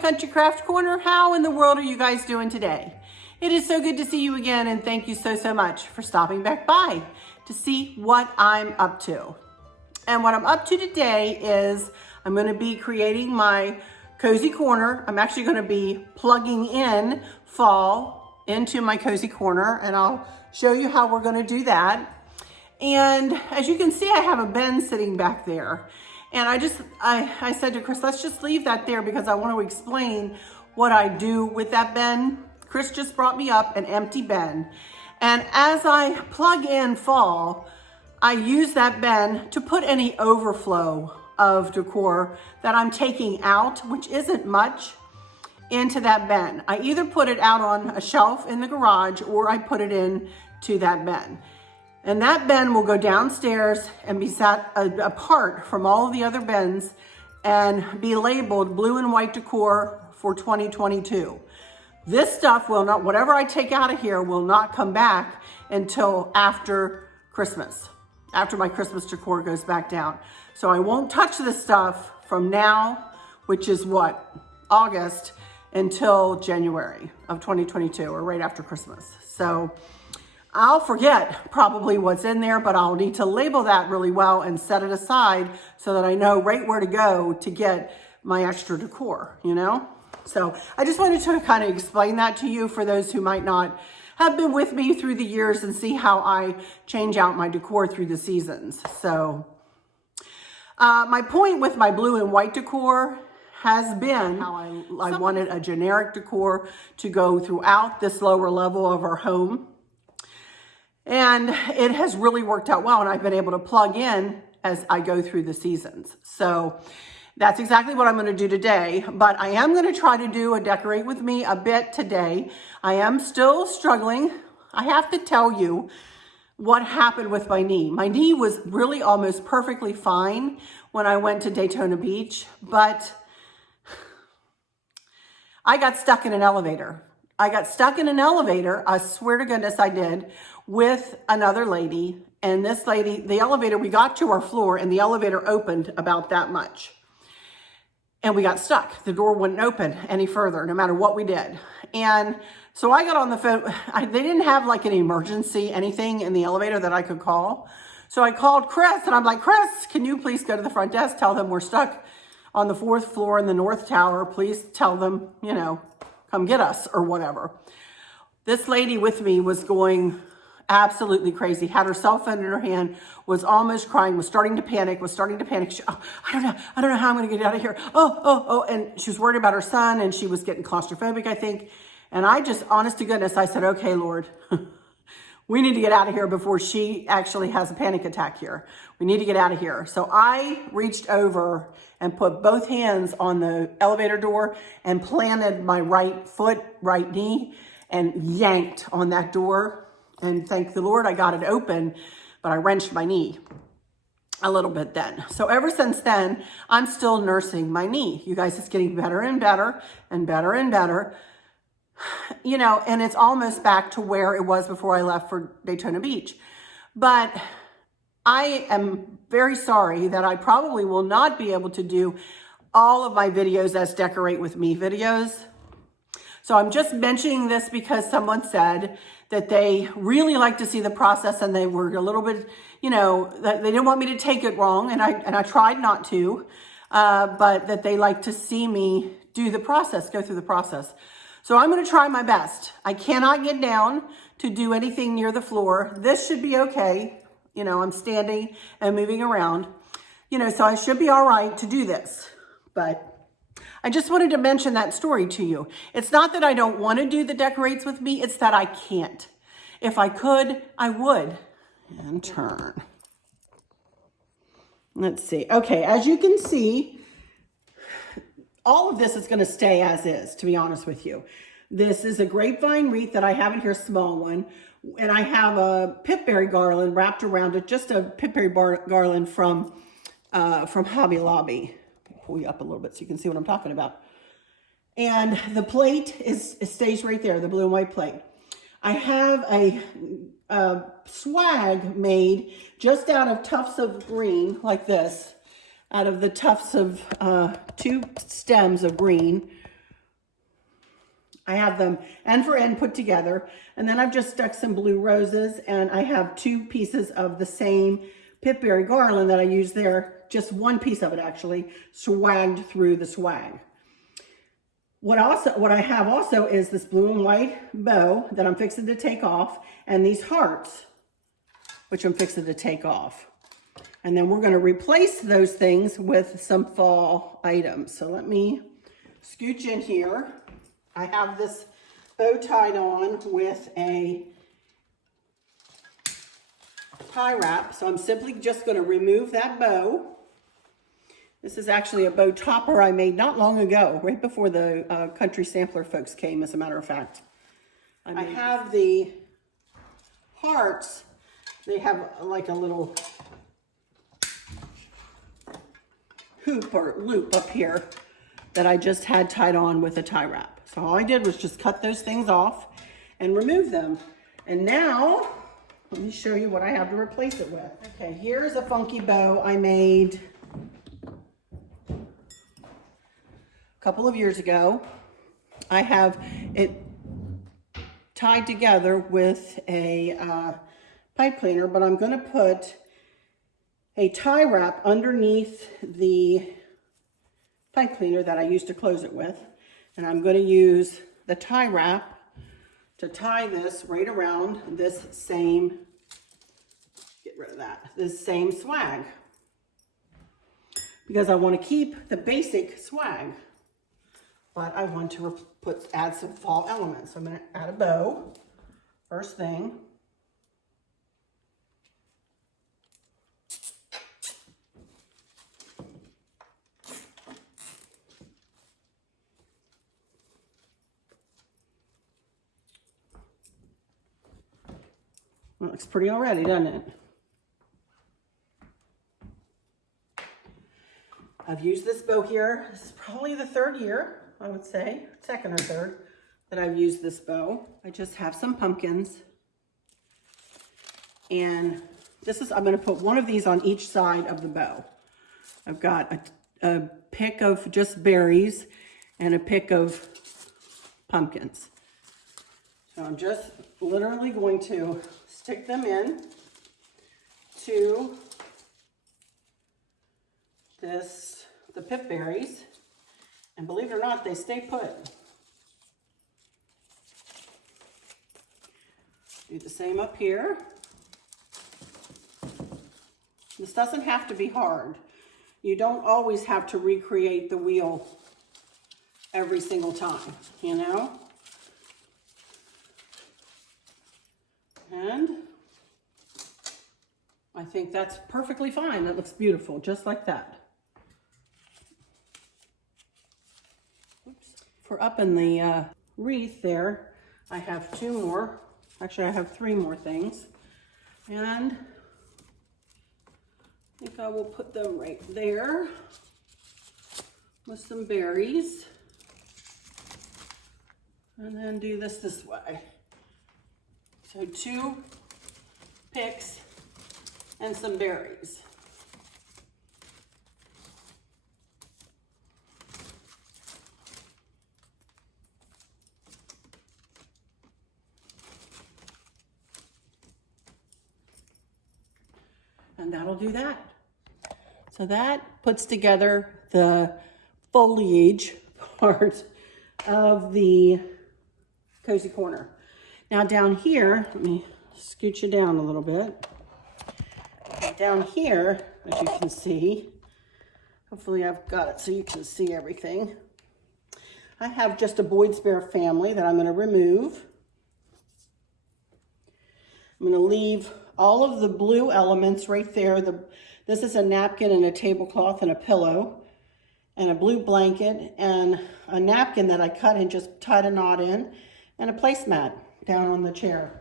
Country Craft Corner. How in the world are you guys doing today? It is so good to see you again, and thank you so much for stopping back by to see what I'm up to. And what I'm up to today is I'm going to be creating my cozy corner. I'm actually going to be plugging in fall into my cozy corner, and I'll show you how we're going to do that. And as you can see, I have a bin sitting back there. And I said to Chris, let's just leave that there because I want to explain what I do with that bin. Chris just brought me up an empty bin. And as I plug in fall, I use that bin to put any overflow of decor that I'm taking out, which isn't much, into that bin. I either put it out on a shelf in the garage or I put it into that bin. And that bin will go downstairs and be set apart from all of the other bins and be labeled blue and white decor for 2022. This stuff will not, whatever I take out of here will not come back until after Christmas, after my Christmas decor goes back down. So I won't touch this stuff from now, which is what, August, until January of 2022 or right after Christmas. So I'll forget probably what's in there, but I'll need to label that really well and set it aside so that I know right where to go to get my extra decor, you know? So I just wanted to kind of explain that to you for those who might not have been with me through the years and see how I change out my decor through the seasons. So my point with my blue and white decor has been how I wanted a generic decor to go throughout this lower level of our home. And it has really worked out well, and I've been able to plug in as I go through the seasons. So that's exactly what I'm going to do today, but I am going to try to do a decorate with me a bit today. I am still struggling. I have to tell you what happened with my knee. My knee was really almost perfectly fine when I went to Daytona Beach, but I got stuck in an elevator. I swear to goodness I did, with another lady. And this lady, the elevator, we got to our floor and the elevator opened about that much. And we got stuck. The door wouldn't open any further, no matter what we did. And so I got on the phone. They didn't have like an emergency, anything in the elevator that I could call. So I called Chris and I'm like, Chris, can you please go to the front desk, tell them we're stuck on the 4th floor in the North Tower. Please tell them, you know, come get us or whatever. This lady with me was going absolutely crazy, had her cell phone in her hand, was almost crying, was starting to panic. She, I don't know how I'm going to get out of here. And she was worried about her son and she was getting claustrophobic, I think. And I just, honest to goodness, I said, okay, Lord, we need to get out of here before she actually has a panic attack here. We need to get out of here. So I reached over and put both hands on the elevator door and planted my right foot, right knee, and yanked on that door. And thank the Lord I got it open, but I wrenched my knee a little bit then. So ever since then, I'm still nursing my knee. You guys, it's getting better and better and better and better. You know, and it's almost back to where it was before I left for Daytona Beach. But I am very sorry that I probably will not be able to do all of my videos as Decorate With Me videos. So I'm just mentioning this because someone said that they really like to see the process and they were a little bit, you know, that they didn't want me to take it wrong. And I tried not to, but that they like to see me do the process, go through the process. So I'm going to try my best. I cannot get down to do anything near the floor. This should be okay. You know, I'm standing and moving around, you know, so I should be all right to do this. But I just wanted to mention that story to you. It's not that I don't want to do the decorates with me. It's that I can't. If I could, I would. And turn. Let's see. Okay, as you can see, all of this is going to stay as is, to be honest with you. This is a grapevine wreath that I have in here, small one, And I have a pipberry garland wrapped around it, just a pipberry garland from Hobby Lobby. Pull you up a little bit so you can see what I'm talking about. And the plate stays right there, the blue and white plate. I have a swag made just out of tufts of green, like this, out of the tufts of 2 stems of green. I have them end for end put together, and then I've just stuck some blue roses, and I have 2 pieces of the same pipberry garland that I used there, just 1 piece of it actually, swagged through the swag. What I have also is this blue and white bow that I'm fixing to take off, and these hearts, which I'm fixing to take off. And then we're going to replace those things with some fall items. So let me scooch in here. I have this bow tied on with a tie wrap. So I'm simply just going to remove that bow. This is actually a bow topper I made not long ago, right before the country sampler folks came, as a matter of fact. I have the hearts. They have like a little hoop or loop up here that I just had tied on with a tie wrap. So all I did was just cut those things off and remove them. And now, let me show you what I have to replace it with. Okay, here's a funky bow I made a couple of years ago. I have it tied together with a pipe cleaner, but I'm gonna put a tie wrap underneath the pipe cleaner that I used to close it with. And I'm going to use the tie wrap to tie this right around this same, get rid of that, this same swag. Because I want to keep the basic swag, but I want to add some fall elements. So I'm going to add a bow, first thing. It looks pretty already, doesn't it? I've used this bow here. This is probably the 3rd year, I would say, 2nd or 3rd, that I've used this bow. I just have some pumpkins. And I'm gonna put one of these on each side of the bow. I've got a pick of just berries and a pick of pumpkins. So I'm just literally going to stick them in to the pip berries, and believe it or not, they stay put. Do the same up here. This doesn't have to be hard. You don't always have to recreate the wheel every single time, you know? And I think that's perfectly fine. That looks beautiful, just like that. Oops. For up in the wreath there, I have 2 more. Actually, I have 3 more things. And I think I will put them right there with some berries. And then do this way. So 2 picks and some berries. And that'll do that. So that puts together the foliage part of the cozy corner. Now down here, let me scooch you down a little bit. Down here, as you can see, hopefully I've got it so you can see everything. I have just a Boyd's Behr family that I'm going to remove. I'm going to leave all of the blue elements right there. This is a napkin and a tablecloth and a pillow and a blue blanket and a napkin that I cut and just tied a knot in and a placemat down on the chair.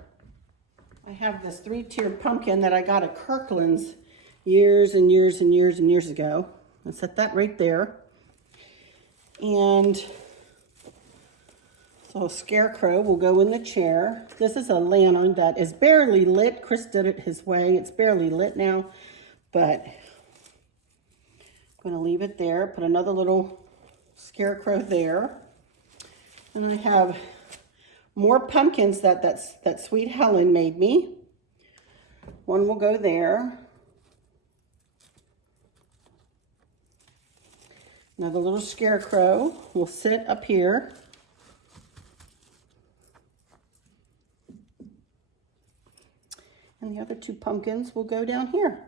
I have this 3-tiered pumpkin that I got at Kirkland's years and years and years and years ago. I'll set that right there. And so a scarecrow will go in the chair. This is a lantern that is barely lit. Chris did it his way. It's barely lit now, but I'm going to leave it there. Put another little scarecrow there. And I have more pumpkins that Sweet Helen made me. One will go there. Another little scarecrow will sit up here. And the other 2 pumpkins will go down here.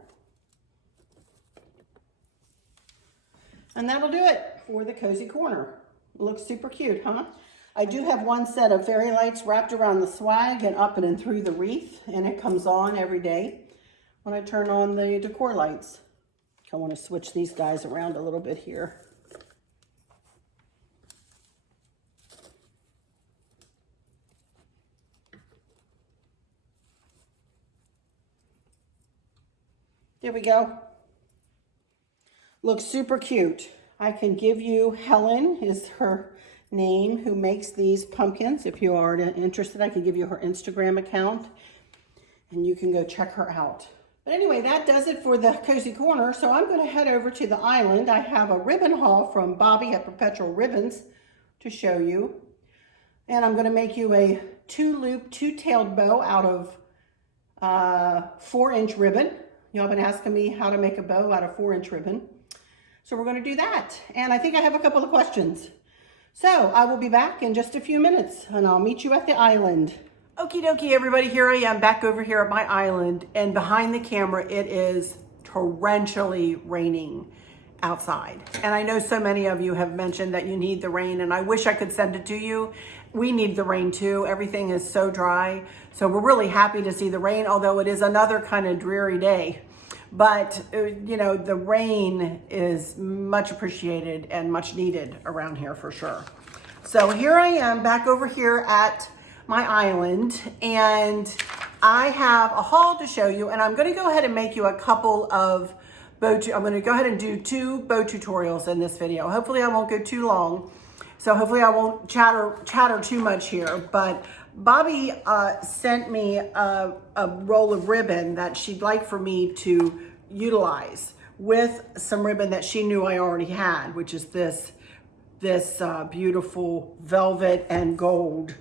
And that'll do it for the cozy corner. It looks super cute, huh? I do have one set of fairy lights wrapped around the swag and up and through the wreath, and it comes on every day when I turn on the decor lights. I want to switch these guys around a little bit here. There we go. Looks super cute. I can give you, Helen is her name, who makes these pumpkins. If you are interested, I can give you her Instagram account and you can go check her out. But anyway, that does it for the cozy corner. So I'm going to head over to the island. I have a ribbon haul from Bobby at Perpetual Ribbons to show you. And I'm going to make you a 2-loop, 2-tailed bow out of 4-inch ribbon. Y'all been asking me how to make a bow out of 4-inch ribbon. So we're going to do that. And I think I have a couple of questions. So I will be back in just a few minutes and I'll meet you at the island. Okie dokie, everybody, here I am back over here at my island, and behind the camera it is torrentially raining outside. And I know so many of you have mentioned that you need the rain, and I wish I could send it to you. We need the rain too. Everything is so dry. So we're really happy to see the rain, although it is another kind of dreary day. But, you know, the rain is much appreciated and much needed around here for sure. So here I am back over here at my island, and I have a haul to show you, and I'm going to go ahead and make you a couple of I'm going to go ahead and do 2 bow tutorials in this video. Hopefully I won't go too long. So hopefully I won't chatter too much here, but Bobby sent me a roll of ribbon that she'd like for me to utilize with some ribbon that she knew I already had, which is this beautiful velvet and gold,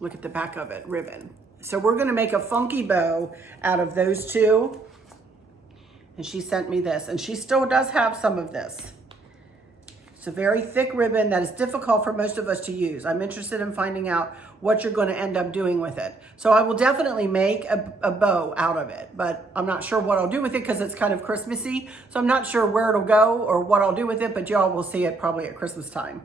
look at the back of it, ribbon. So we're gonna make a funky bow out of those 2. And she sent me this, and she still does have some of this. It's a very thick ribbon that is difficult for most of us to use. I'm interested in finding out what you're going to end up doing with it. So I will definitely make a bow out of it, but I'm not sure what I'll do with it because it's kind of Christmassy. So I'm not sure where it'll go or what I'll do with it, but y'all will see it probably at Christmas time.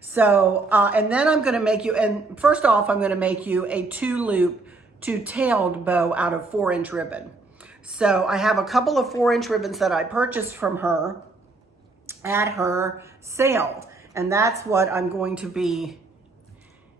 So, and then I'm going to make you, and first off, I'm going to make you a 2-loop, 2-tailed bow out of 4-inch ribbon. So I have a couple of 4-inch ribbons that I purchased from her at her sale. And that's what I'm going to be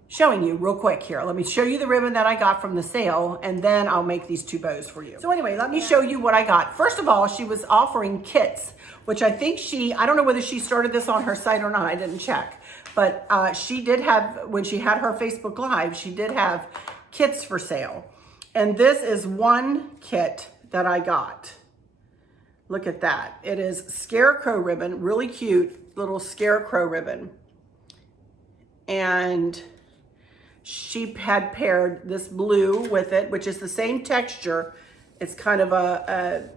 showing you real quick here. Let me show you the ribbon that I got from the sale, and then I'll make these 2 bows for you. So anyway, let me show you what I got. First of all, she was offering kits, which I think I don't know whether she started this on her site or not. I didn't check. But she did have, when she had her Facebook Live, she did have kits for sale. And this is one kit that I got. Look at that. It is scarecrow ribbon, really cute little scarecrow ribbon. And she had paired this blue with it, which is the same texture. It's kind of a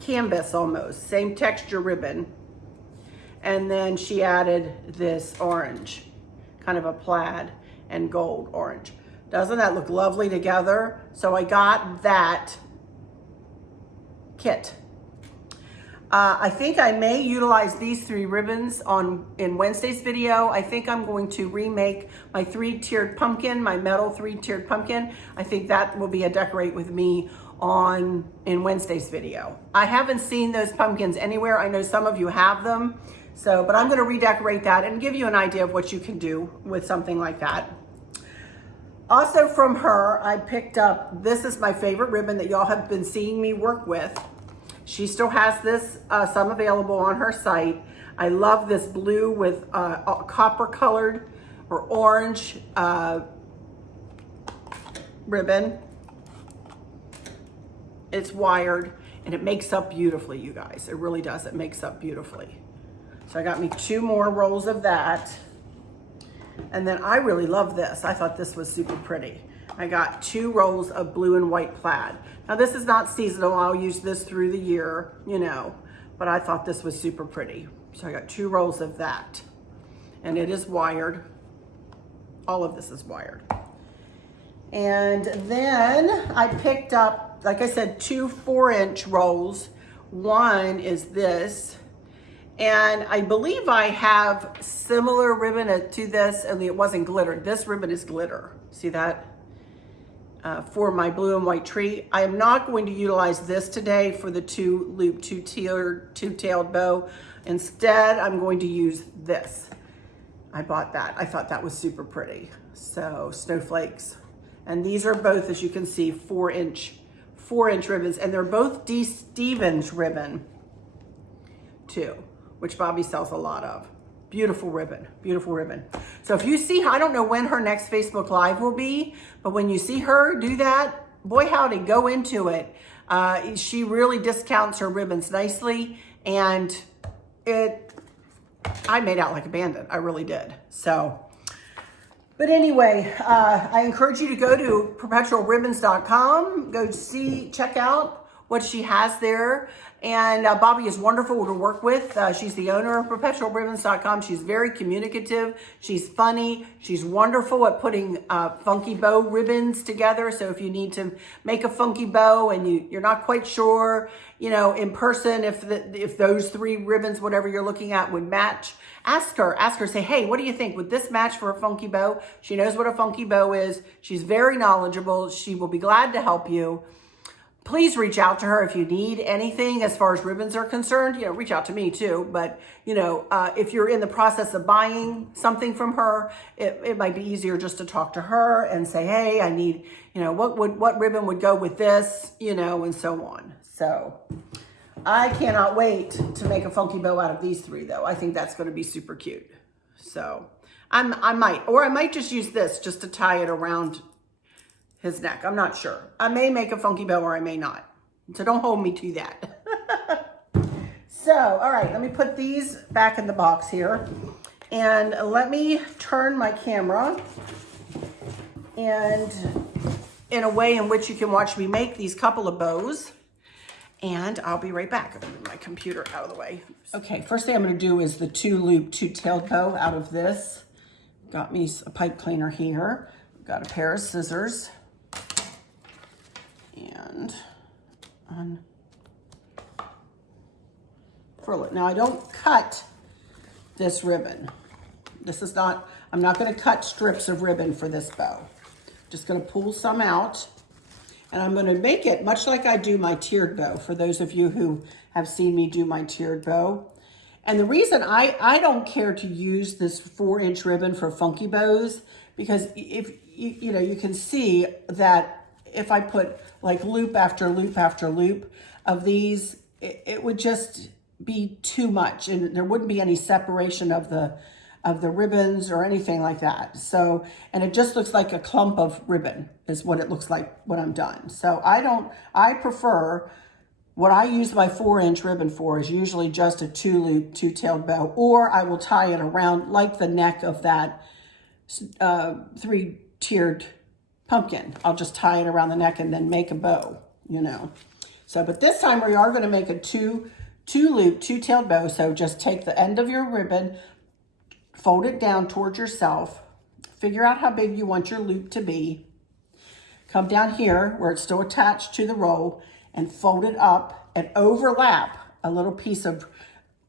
canvas almost, same texture ribbon. And then she added this orange, kind of a plaid and gold orange. Doesn't that look lovely together? So I got that kit. I think I may utilize these 3 ribbons in Wednesday's video. I think I'm going to remake my 3-tiered pumpkin, my metal 3-tiered pumpkin. I think that will be a decorate with me in Wednesday's video. I haven't seen those pumpkins anywhere. I know some of you have them. So, but I'm going to redecorate that and give you an idea of what you can do with something like that. Also from her, I picked up, this is my favorite ribbon that y'all have been seeing me work with. She still has this, some available on her site. I love this blue with copper colored or orange ribbon. It's wired and it makes up beautifully, you guys. It really does. It makes up beautifully. So I got me 2 more rolls of that. And then I really love this. I thought this was super pretty. I got 2 rolls of blue and white plaid. Now this is not seasonal. I'll use this through the year, you know, but I thought this was super pretty. So I got 2 rolls of that. And it is wired. All of this is wired. And then I picked up, like I said, 2 4-inch rolls. One is this. And I believe I have similar ribbon to this, only it wasn't glitter. This ribbon is glitter. See that? For my blue and white tree. I am not going to utilize this today for the 2-loop, 2-tailed bow. Instead, I'm going to use this. I bought that. I thought that was super pretty. So, snowflakes. And these are both, as you can see, 4-inch ribbons. And they're both D. Stevens ribbon, too, which Bobby sells a lot of. Beautiful ribbon, beautiful ribbon. So if you see her, I don't know when her next Facebook Live will be, but when you see her do that, boy howdy, go into it. She really discounts her ribbons nicely, and I made out like a bandit, I really did. So, but anyway, I encourage you to go to perpetualribbons.com, check out what she has there. And Bobby is wonderful to work with. She's the owner of perpetualribbons.com. She's very communicative. She's funny. She's wonderful at putting funky bow ribbons together. So if you need to make a funky bow and you're not quite sure, you know, in person, if those 3 ribbons, whatever you're looking at, would match, ask her, say, hey, what do you think? Would this match for a funky bow? She knows what a funky bow is. She's very knowledgeable. She will be glad to help you. Please reach out to her if you need anything as far as ribbons are concerned. You know, reach out to me too. But, you know, if you're in the process of buying something from her, it might be easier just to talk to her and say, hey, I need, you know, what ribbon would go with this, you know, and so on. So I cannot wait to make a funky bow out of these 3, though. I think that's going to be super cute. So I might just use this just to tie it around his neck. I'm not sure. I may make a funky bow or I may not. So don't hold me to that. So, all right, let me put these back in the box here. And let me turn my camera and in a way in which you can watch me make these couple of bows. And I'll be right back. I'm gonna move my computer out of the way. Okay, first thing I'm gonna do is the 2-loop, 2-tailed bow out of this. Got me a pipe cleaner here. Got a pair of scissors. And unfurl it. Now I don't cut this ribbon. I'm not going to cut strips of ribbon for this bow. Just going to pull some out, and I'm going to make it much like I do my tiered bow, for those of you who have seen me do my tiered bow. And the reason I don't care to use this 4-inch ribbon for funky bows, because if you know, you can see that if I put like loop after loop after loop of these, it would just be too much, and there wouldn't be any separation of the ribbons or anything like that. So, and it just looks like a clump of ribbon is what it looks like when I'm done. So I prefer, what I use my 4-inch ribbon for is usually just a 2-loop, 2-tailed bow, or I will tie it around like the neck of that 3-tiered pumpkin. I'll just tie it around the neck and then make a bow, you know. So, but this time we are going to make a 2-loop, 2-tailed bow. So just take the end of your ribbon, fold it down towards yourself, figure out how big you want your loop to be, come down here where it's still attached to the roll, and fold it up and overlap a little piece of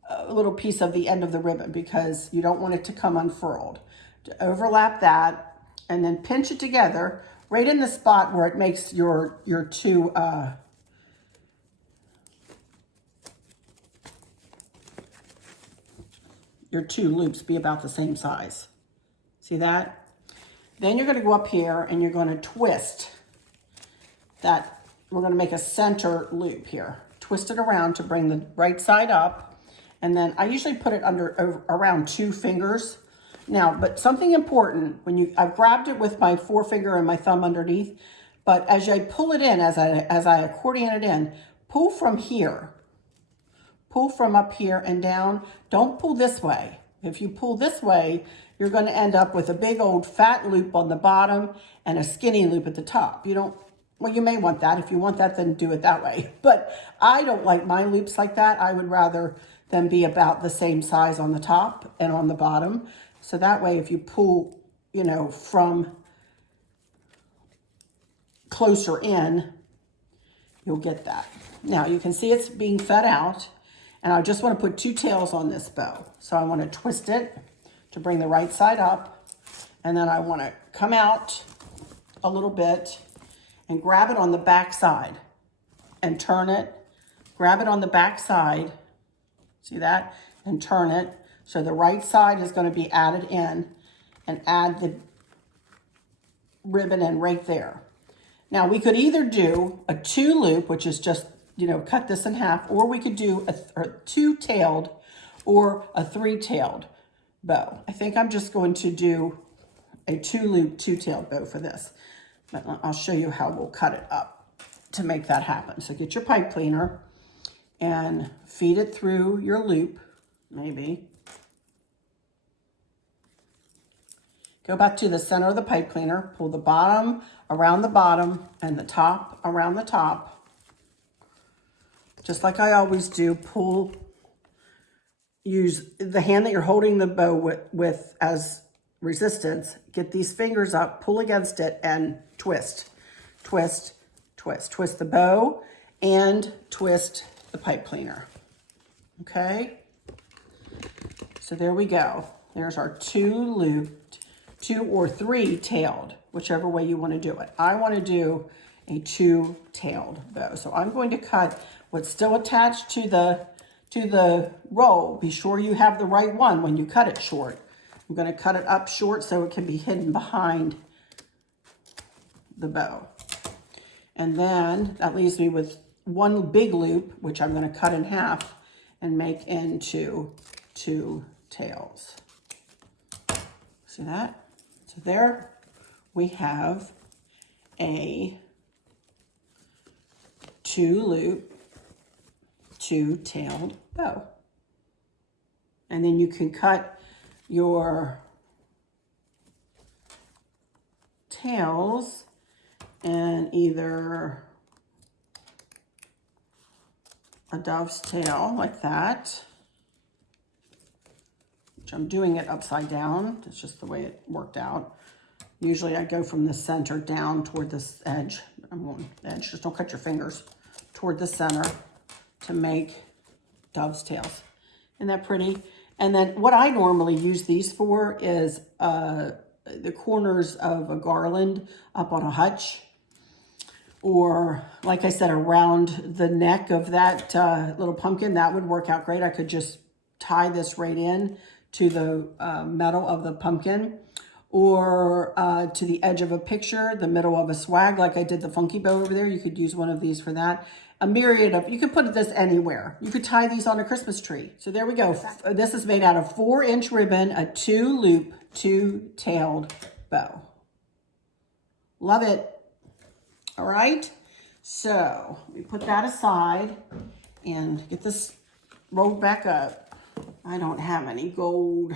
the end of the ribbon, because you don't want it to come unfurled. To overlap that, and then pinch it together right in the spot where it makes your 2 loops be about the same size. See that? Then you're going to go up here and you're going to twist that. We're going to make a center loop here. Twist it around to bring the right side up. And then I usually put it around 2 fingers. Now, but something important, I've grabbed it with my forefinger and my thumb underneath, but as I pull it in, as I accordion it in, pull from here. Pull from up here and down. Don't pull this way. If you pull this way, you're going to end up with a big old fat loop on the bottom and a skinny loop at the top. Well, you may want that. If you want that, then do it that way. But I don't like my loops like that. I would rather them be about the same size on the top and on the bottom. So that way, if you pull, from closer in, you'll get that. Now, you can see it's being fed out. And I just want to put 2 tails on this bow. So I want to twist it to bring the right side up. And then I want to come out a little bit and grab it on the back side and turn it. Grab it on the back side. See that? And turn it. So the right side is going to be added in, and add the ribbon in right there. Now we could either do a 2 loop, which is just, cut this in half, or we could do a 2-tailed or a 3-tailed bow. I think I'm just going to do a 2-loop, 2-tailed bow for this. But I'll show you how we'll cut it up to make that happen. So get your pipe cleaner and feed it through your loop, maybe. Go back to the center of the pipe cleaner, pull the bottom around the bottom and the top around the top. Just like I always do, use the hand that you're holding the bow with as resistance, get these fingers up, pull against it, and twist, twist, twist. Twist the bow and twist the pipe cleaner. Okay? So there we go. There's our 2-looped, 2 or 3-tailed, whichever way you want to do it. I want to do a 2-tailed bow. So I'm going to cut what's still attached to the roll. Be sure you have the right one when you cut it short. I'm going to cut it up short so it can be hidden behind the bow. And then that leaves me with 1 big loop, which I'm going to cut in half and make into 2 tails. See that? So there we have a 2-loop, 2-tailed bow. And then you can cut your tails in either a dove's tail like that, which I'm doing it upside down. That's just the way it worked out. Usually I go from the center down toward this edge. I'm going edge, just don't cut your fingers, toward the center to make dove's tails. Isn't that pretty? And then what I normally use these for is the corners of a garland up on a hutch, or like I said, around the neck of that little pumpkin. That would work out great. I could just tie this right in to the metal of the pumpkin, or to the edge of a picture, the middle of a swag, like I did the funky bow over there. You could use one of these for that. A myriad of, you could put this anywhere. You could tie these on a Christmas tree. So there we go. This is made out of 4-inch ribbon, a 2-loop, 2-tailed bow. Love it. All right. So we put that aside and get this rolled back up. I don't have any gold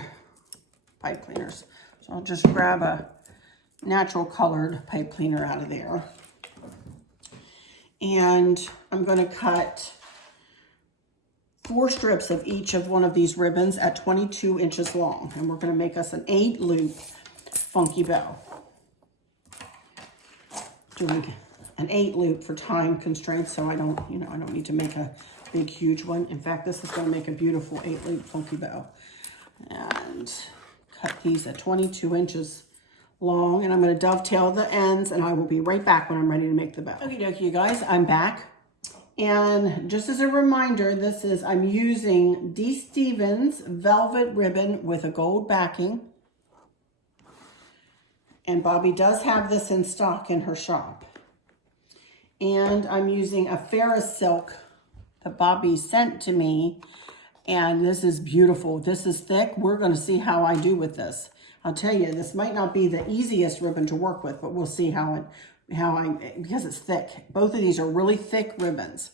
pipe cleaners, so I'll just grab a natural colored pipe cleaner out of there. And I'm going to cut 4 strips of each of one of these ribbons at 22 inches long. And we're going to make us an 8-loop funky bow. Doing an 8-loop for time constraints, so I don't need to make a big, huge one. In fact, this is going to make a beautiful 8-loop funky bow. And cut these at 22 inches long, and I'm going to dovetail the ends, and I will be right back when I'm ready to make the bow. Okie dokie, you guys, I'm back. And just as a reminder, I'm using D. Stevens velvet ribbon with a gold backing. And Bobby does have this in stock in her shop. And I'm using a Ferris silk that Bobby sent to me. And this is beautiful. This is thick. We're going to see how I do with this. I'll tell you, this might not be the easiest ribbon to work with, but we'll see because it's thick. Both of these are really thick ribbons.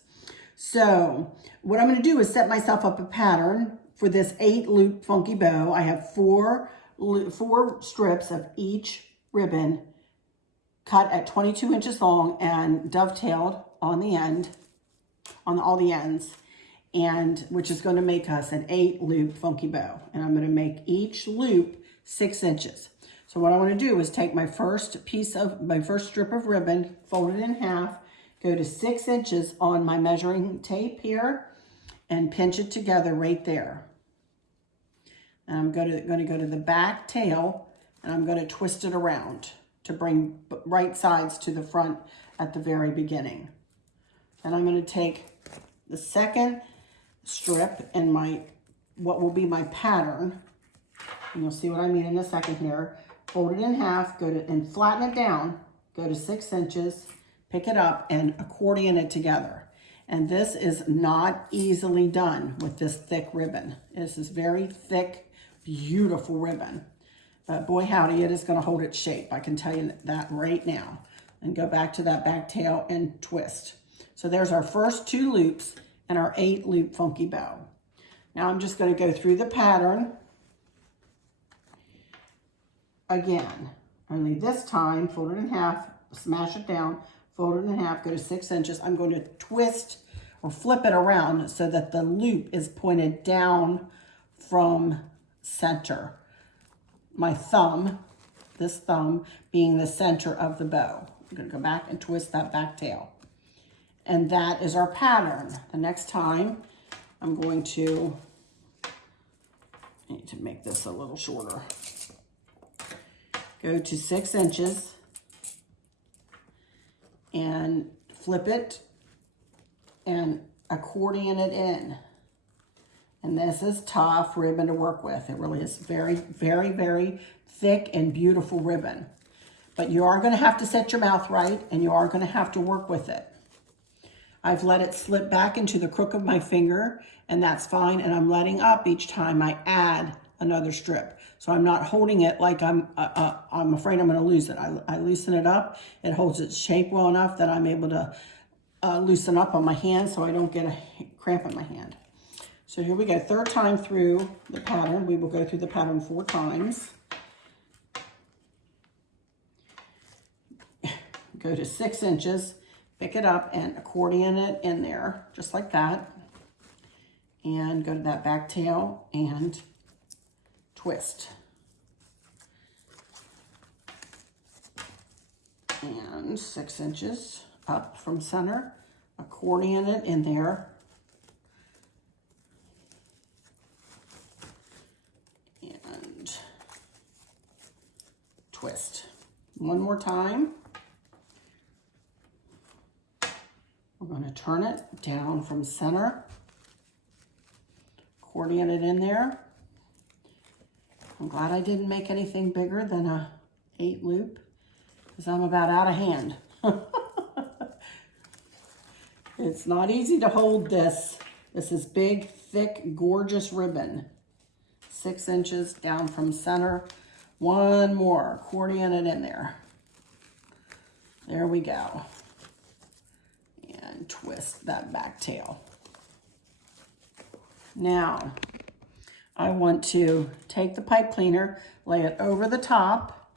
So what I'm going to do is set myself up a pattern for this 8-loop funky bow. I have four strips of each ribbon cut at 22 inches long and dovetailed on the end, on all the ends, and which is going to make us an 8-loop funky bow. And I'm going to make each loop 6 inches. So what I want to do is take my first strip of ribbon, fold it in half, go to 6 inches on my measuring tape here, and pinch it together right there. And I'm going to go to the back tail, and I'm going to twist it around to bring right sides to the front at the very beginning. And I'm going to take the second strip and what will be my pattern, and you'll see what I mean in a second here. Fold it in half, and flatten it down, go to 6 inches, pick it up, and accordion it together. And this is not easily done with this thick ribbon. This is very thick, beautiful ribbon. But boy howdy, it is going to hold its shape. I can tell you that right now. And go back to that back tail and twist. So there's our first 2 loops and our 8-loop funky bow. Now I'm just going to go through the pattern again. Only this time, fold it in half, smash it down, fold it in half, go to 6 inches. I'm going to twist or flip it around so that the loop is pointed down from center. My thumb, this thumb being the center of the bow. I'm going to go back and twist that back tail. And that is our pattern. The next time I'm going to, I need to make this a little shorter. Go to 6 inches and flip it and accordion it in. And this is tough ribbon to work with. It really is very, very, very thick and beautiful ribbon. But you are going to have to set your mouth right, and you are going to have to work with it. I've let it slip back into the crook of my finger, and that's fine. And I'm letting up each time I add another strip. So I'm not holding it like I'm afraid I'm going to lose it. I loosen it up. It holds its shape well enough that I'm able to loosen up on my hand so I don't get a cramp in my hand. So here we go, 3rd time through the pattern. We will go through the pattern 4 times. Go to 6 inches, pick it up and accordion it in there, just like that. And go to that back tail and twist. And 6 inches up from center, accordion it in there. And twist. One more time. We're going to turn it down from center, accordion it in there. I'm glad I didn't make anything bigger than a 8-loop because I'm about out of hand. It's not easy to hold this. This is big, thick, gorgeous ribbon. 6 inches down from center. One more, accordion it in there. There we go. And twist that back tail. Now, I want to take the pipe cleaner, lay it over the top,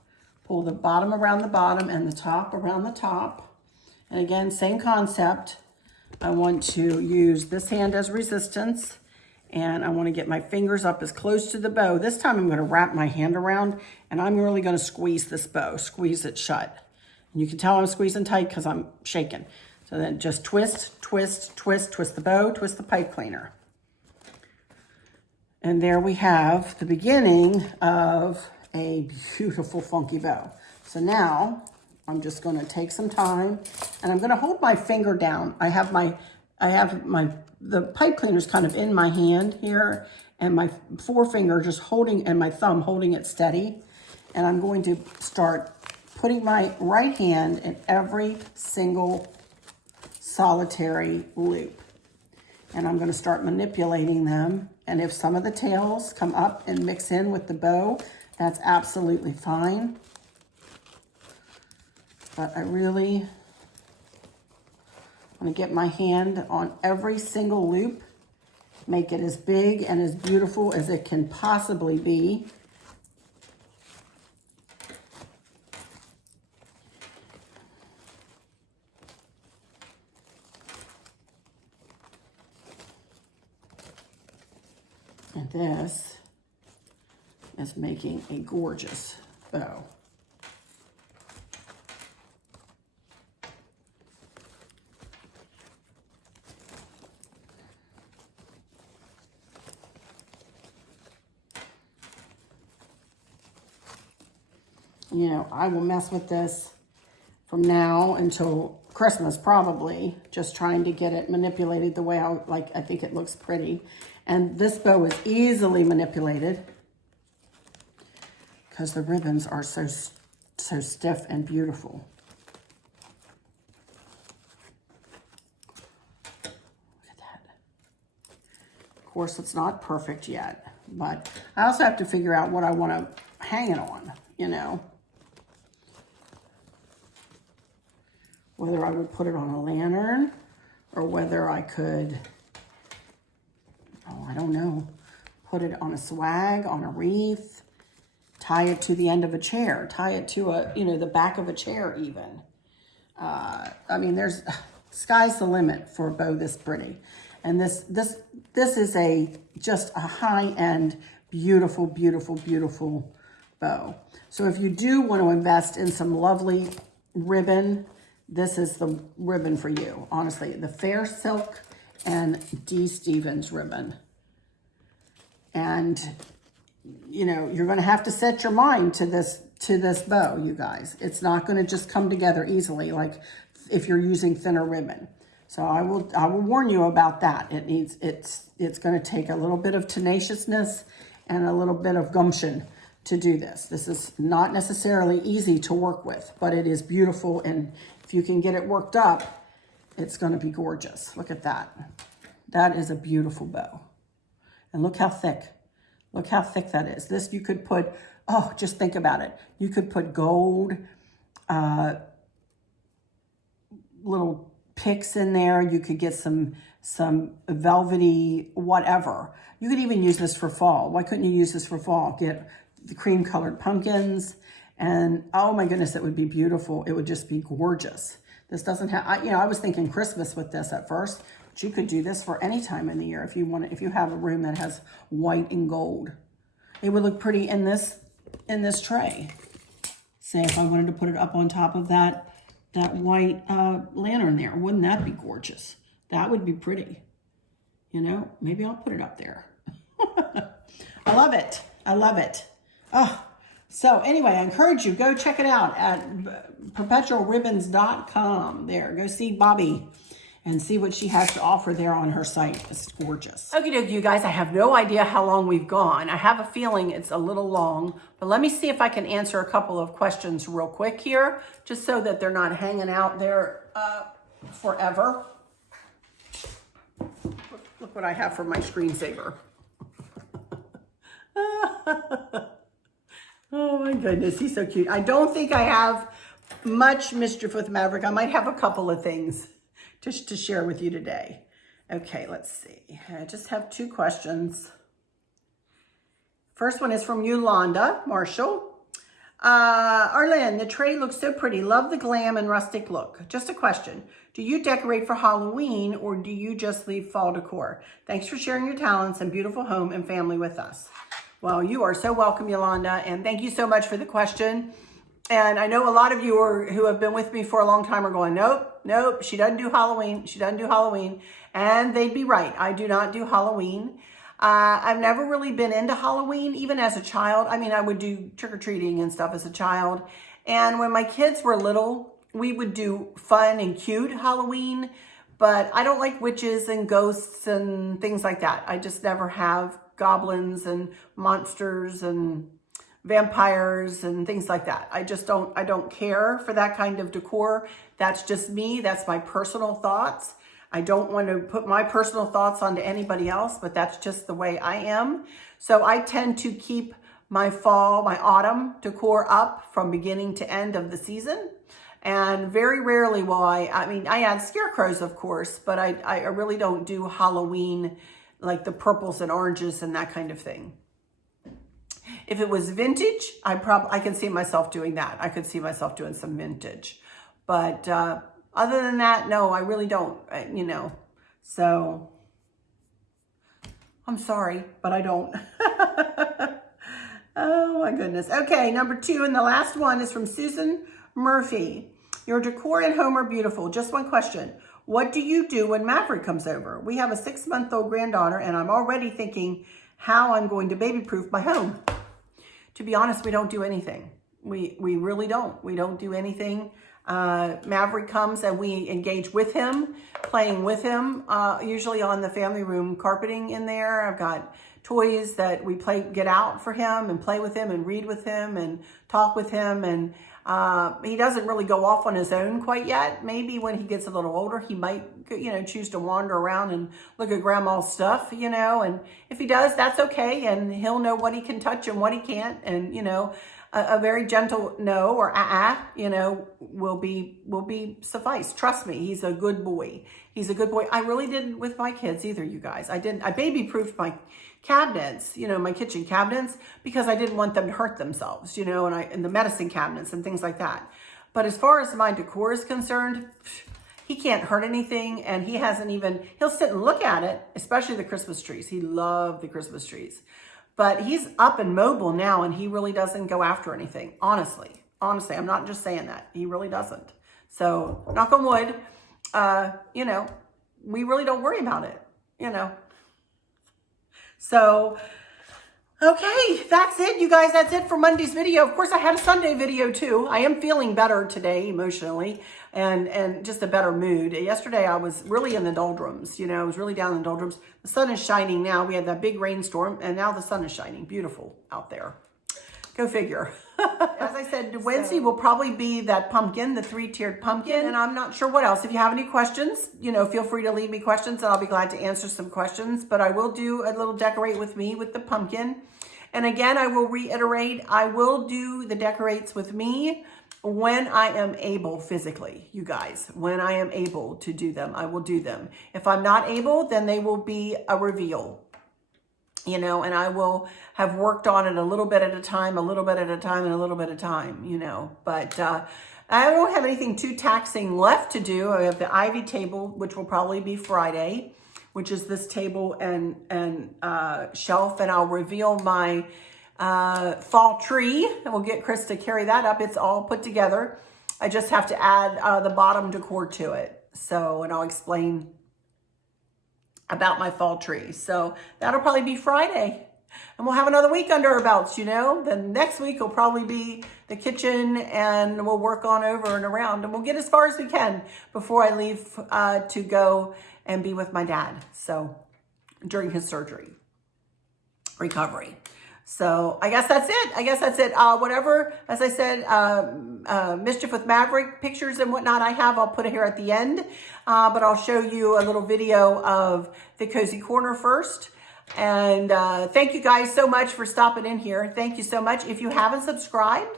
pull the bottom around the bottom and the top around the top. And again, same concept. I want to use this hand as resistance, and I want to get my fingers up as close to the bow. This time I'm going to wrap my hand around, and I'm really going to squeeze this bow, squeeze it shut. And you can tell I'm squeezing tight because I'm shaking. So then just twist, twist, twist, twist the bow, twist the pipe cleaner. And there we have the beginning of a beautiful funky bow. So now I'm just going to take some time and I'm going to hold my finger down. I have the pipe cleaner's kind of in my hand here, and my forefinger just holding, and my thumb holding it steady. And I'm going to start putting my right hand in every single solitary loop. And I'm going to start manipulating them. And if some of the tails come up and mix in with the bow, that's absolutely fine. But I really want to get my hand on every single loop, make it as big and as beautiful as it can possibly be. And this is making a gorgeous bow. You know, I will mess with this from now until Christmas probably, just trying to get it manipulated the way I think it looks pretty. And this bow is easily manipulated because the ribbons are so stiff and beautiful. Look at that. Of course, it's not perfect yet, but I also have to figure out what I want to hang it on, you know. Whether I would put it on a lantern or whether I could, oh, I don't know, put it on a swag, on a wreath, tie it to the end of a chair, tie it to a, you know, the back of a chair even. I mean, sky's the limit for a bow this pretty. And this is just a high-end, beautiful, beautiful, beautiful bow. So if you do want to invest in some lovely ribbon, this is the ribbon for you, honestly. The Fair Silk and D. Stevens ribbon. And, you know, you're going to have to set your mind to this bow, you guys. It's not going to just come together easily like if you're using thinner ribbon. So I will warn you about that. It's going to take a little bit of tenaciousness and a little bit of gumption to do this. This is not necessarily easy to work with, but it is beautiful, and if you can get it worked up, it's going to be gorgeous. Look at that. That is a beautiful bow. And look how thick. Look how thick that is. This you could put, oh, just think about it. You could put gold, little picks in there. You could get some velvety whatever. You could even use this for fall. Why couldn't you use this for fall? Get the cream colored pumpkins, and oh my goodness, it would be beautiful. It would just be gorgeous. This doesn't have, I was thinking Christmas with this at first, but you could do this for any time in the year if you want. If you have a room that has white and gold, it would look pretty in this tray. Say if I wanted to put it up on top of that white lantern there, wouldn't that be gorgeous? That would be pretty. You know, maybe I'll put it up there. I love it. I love it. Oh, so anyway, I encourage you, go check it out at perpetualribbons.com. There, go see Bobby and see what she has to offer there on her site. It's gorgeous. Okie dokie, you guys, I have no idea how long we've gone. I have a feeling it's a little long, but let me see if I can answer a couple of questions real quick here, just so that they're not hanging out there forever. Look what I have for my screensaver. Oh my goodness, he's so cute. I don't think I have much Mischief with Maverick. I might have a couple of things just to share with you today. Okay, let's see. I just have two questions. First one is from Yolanda Marshall. Arlene, the tray looks so pretty. Love the glam and rustic look. Just a question. Do you decorate for Halloween or do you just leave fall decor? Thanks for sharing your talents and beautiful home and family with us. Well, you are so welcome, Yolanda, and thank you so much for the question. And I know a lot of you who have been with me for a long time are going, nope, she doesn't do Halloween. She doesn't do Halloween. And they'd be right. I do not do Halloween. I've never really been into Halloween, even as a child. I mean, I would do trick-or-treating and stuff as a child. And when my kids were little, we would do fun and cute Halloween, but I don't like witches and ghosts and things like that. I just never have goblins and monsters and vampires and things like that. I don't care for that kind of decor. That's just me. That's my personal thoughts. I don't want to put my personal thoughts onto anybody else, but that's just the way I am. So I tend to keep my fall, my autumn decor up from beginning to end of the season. And very rarely will I add scarecrows, of course, but I really don't do Halloween, like the purples and oranges and that kind of thing. If it was vintage, I can see myself doing that. I could see myself doing some vintage. But other than that, no, I really don't, So, I'm sorry, but I don't. Oh, my goodness. Okay, number 2, and the last one is from Susan Murphy. Your decor and home are beautiful. Just one question. What do you do when Maverick comes over? We have a 6-month-old granddaughter, and I'm already thinking how I'm going to baby-proof my home. To be honest, we don't do anything. We really don't. We don't do anything. Maverick comes and we engage with him, playing with him, usually on the family room carpeting in there. I've got toys that we get out for him and play with him and read with him and talk with him. And he doesn't really go off on his own quite yet. Maybe when he gets a little older, he might, choose to wander around and look at grandma's stuff, and if he does, that's okay. And he'll know what he can touch and what he can't. And, a very gentle no or will be suffice. Trust me, he's a good boy. He's a good boy. I really didn't with my kids either, you guys. I baby-proofed my cabinets, my kitchen cabinets, because I didn't want them to hurt themselves, and the medicine cabinets and things like that. But as far as my decor is concerned, he can't hurt anything, and he'll sit and look at it, especially the Christmas trees. He loved the Christmas trees. But he's up and mobile now, and he really doesn't go after anything. Honestly, I'm not just saying that. He really doesn't. So, knock on wood, we really don't worry about it, So, okay, that's it, you guys. That's it for Monday's video. Of course, I had a Sunday video, too. I am feeling better today, emotionally, and just a better mood. Yesterday, I was really in the doldrums, I was really down in the doldrums. The sun is shining now. We had that big rainstorm, and now the sun is shining. Beautiful out there. Go figure. As I said, Wednesday will probably be that pumpkin, the 3-tiered pumpkin, and I'm not sure what else. If you have any questions, feel free to leave me questions, and I'll be glad to answer some questions. But I will do a little decorate with me with the pumpkin. And again, I will reiterate, I will do the decorates with me when I am able physically, you guys. When I am able to do them, I will do them. If I'm not able, then they will be a reveal. And I will have worked on it a little bit at a time, and a little bit at a time, But I don't have anything too taxing left to do. I have the ivy table, which will probably be Friday, which is this table and shelf, and I'll reveal my fall tree, and we'll get Chris to carry that up. It's all put together. I just have to add the bottom decor to it. So, and I'll explain about my fall tree. So that'll probably be Friday. And we'll have another week under our belts, Then next week will probably be the kitchen, and we'll work on over and around, and we'll get as far as we can before I leave to go and be with my dad. So during his surgery, recovery. So I guess that's it. Whatever, as I said, Mischief with Maverick pictures and whatnot I'll put it here at the end. But I'll show you a little video of the Cozy Corner first. And thank you guys so much for stopping in here. Thank you so much. If you haven't subscribed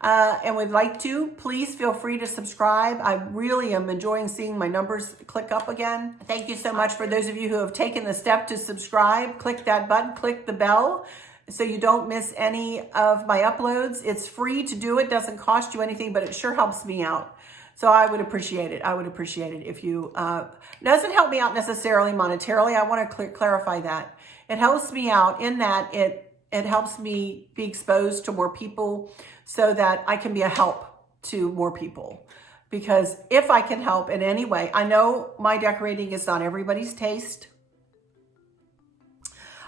and would like to, please feel free to subscribe. I really am enjoying seeing my numbers click up again. Thank you so much for those of you who have taken the step to subscribe. Click that button, click the bell, so you don't miss any of my uploads. It's free to do it, doesn't cost you anything, but it sure helps me out. So I would appreciate it. If you, doesn't help me out necessarily monetarily. I want to clarify that. It helps me out in that it helps me be exposed to more people so that I can be a help to more people. Because if I can help in any way, I know my decorating is not everybody's taste.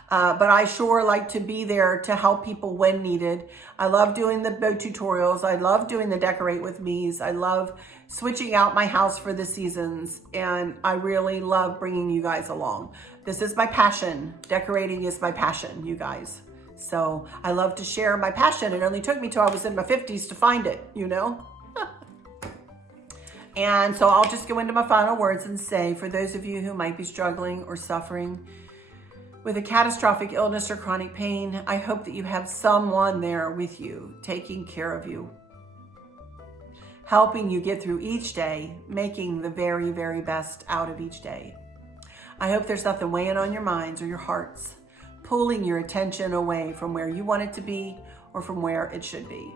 But I sure like to be there to help people when needed. I love doing the bow tutorials. I love doing the decorate with me's. I love switching out my house for the seasons. And I really love bringing you guys along. This is my passion. Decorating is my passion, you guys. So I love to share my passion. It only took me till I was in my 50s to find it, you know? And so I'll just go into my final words and say, for those of you who might be struggling or suffering with a catastrophic illness or chronic pain, I hope that you have someone there with you, taking care of you, helping you get through each day, making the very, very best out of each day. I hope there's nothing weighing on your minds or your hearts, pulling your attention away from where you want it to be or from where it should be.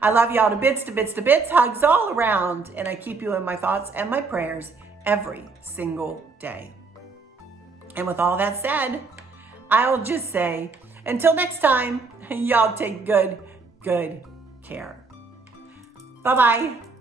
I love y'all to bits, to bits, to bits, hugs all around, and I keep you in my thoughts and my prayers every single day. And with all that said, I'll just say, until next time, y'all take good care. Bye-bye.